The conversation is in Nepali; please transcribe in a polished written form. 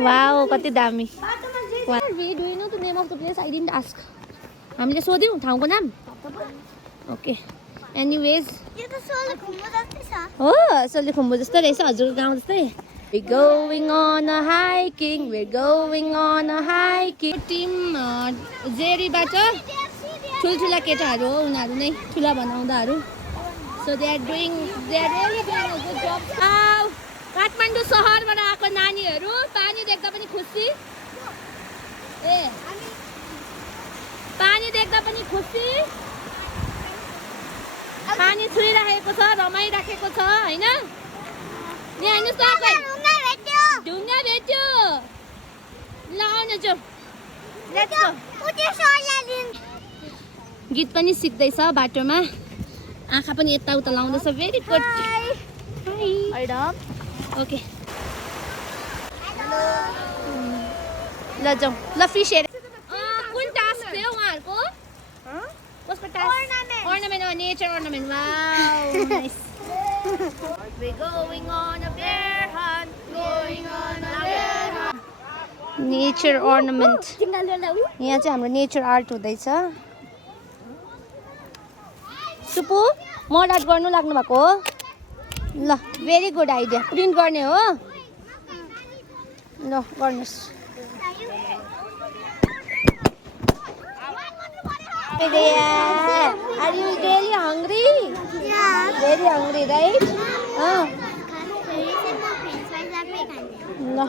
Wow, कति दामी. Read, do you know the name of the place? I didn't ask. हामीले सोध्यौं ठाउँको नाम. Okay. Anyways. यो त सोलेखुम्बु जस्तै छ. हो, सोलेखुम्बु जस्तै रहेछ हजुरको गाउँ जस्तै. We're going on a hiking. We're going on a hiking. Team जेरीबाट ठुलठुला केटाहरू हो उनीहरू नै ठुला बनाउँदाहरू. So they are really doing a good job. Kathmandu शहरबाट आएको नानीहरू पानी देख्दा पनि खुसी. पानी देख्दा पनि खुसी. पानी छुइराखेको छ, रमाइराखेको छ हैन? यहाँ हेर्नुस् त ढुङ्गा भेट्यो. ल आउन जाऊ. Let's go. गीत पनि सिक्दैछ बाटोमा. आँखा पनि यताउता लाउँदैछ. Very good. हाई. ओके. ल जाऊ. ल फिस हेर. कुन टास्क थियो उहाँहरुको? कसको task? Ornament. Nature ornament. Wow. Nice. We're going on a bear hunt. Going on a bear hunt. Nature ornament. यहाँ चाहिँ हाम्रो नेचर आर्ट हुँदैछ. सुपु मड आर्ट गर्नु लाग्नु भएको हो? ल भेरी गुड आइडिया. प्रिन्ट गर्ने हो? ल गर्नुस्. Are you really hungry? Yeah. Very hungry, right? No.